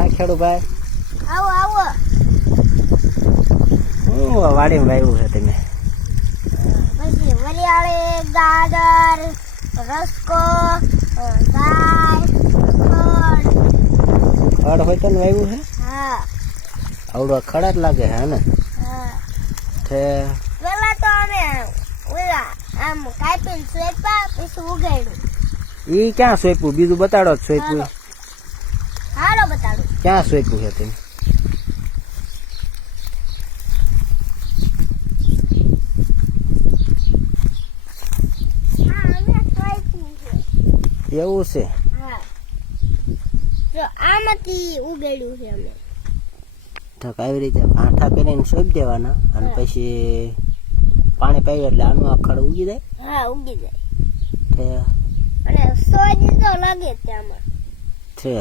કા ખેડૂભાઈ આવો આવો. હું વાડીમાં વાવ્યું છે તમે? પછી વરિયાળી, ગાજર, રસકો, ગાય, ખડ હોય તો ને વાવ્યું છે? હા આવડો ખડ જ લાગે હે ને? હા. છે પેલા તો અમે ઓલા આમ કાપીને સોંપ્યા પછી ઉગાડ્યું. ઈ ક્યાં સોંપ્યું? બીજું બતાડો જ સોંપ્યું. હાલો બતાડું. ક્યાં સોંપ્યું છે તમે? હા અમે સોંપ્યું છે. એવું છે? હા જો આમાંથી ઉગાડ્યું છે અમે. તો આવી રીતે આઠા કરીને સોંપી દેવાના અને પછી પાણી પાયું એટલે આનું આ ખડ ઉગી જાય. હા ઉગી જાય. છે અને સોજ તો લાગે ત્યાંમાં. છે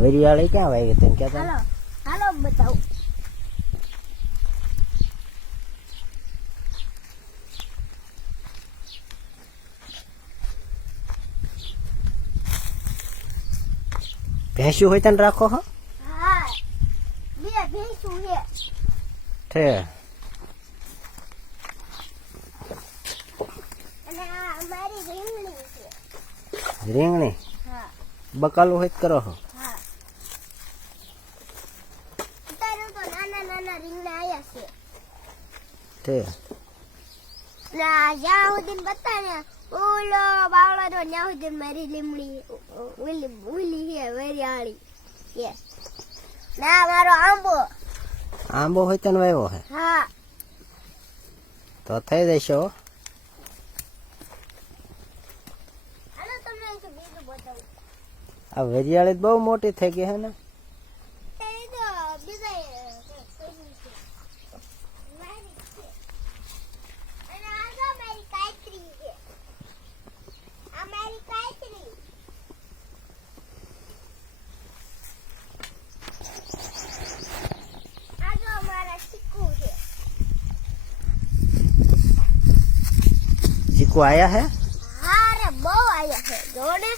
વરિયાળી ક્યાં વાવી તમે કહેતા? હાલો હાલો બતાવું. ભેંસ્યું હોય તને રાખો હો? હા બે ભેંસું છે. છે અને આ અમારી રીંગણી છે. રીંગણી હા બકાલું હોય તો કરો હો? હા અત્યારે તો નાના નાના રીંગણા આયા છે. છે ને આ જ્યાં સુધી બતાને ઓલો બાવળો તો ત્યાં સુધી મારી લીમડી ઓલી છે વરિયાળી છે. ના મારો આંબો. આંબો હોય તને વાવ્યો હે હા તો થઈ જશે હો. હાલો તમને એક બીજું બતાવું. આ વરિયાળી બહુ મોટી થઈ ગઈ હે ને? એ તો બીજા કર્યું છે. મારી છે. અને આ જો મારી કાતરી છે. આ મારી કાતરી. આ જો મારા ચીકુ છે. ચીકુ આયા હે? હા રે બહુ આયા છે જો ને.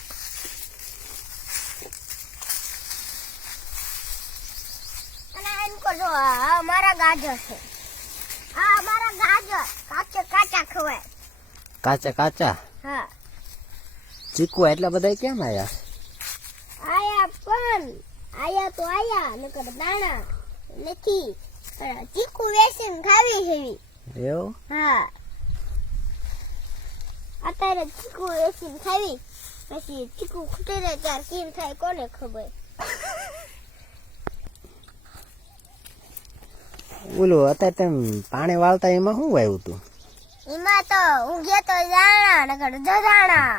અને એનકો જો આ મારા ગાજર છે. આ મારા ગાજર કાચા કાચા ખવાય. કાચા કાચા હા ચીકુ એટલા બધા કેમ આયા? આયા પણ આયા તો આયા નકર દાણા નથી. પણ ચીકુ વેસીને ખાવી હેવી. એવું? હા અત્યારે ચીકુ વેસીને ખાવી પછી ચીકુ ખૂટી રહે ત્યારે કેમ થાય કોને ખબર. ઓલું અત્યારે તમે પાણી વાળતા એમાં શું વાવ્યું તું? એમાં તો ઊંઘે તો દાણા નકર દદાણા.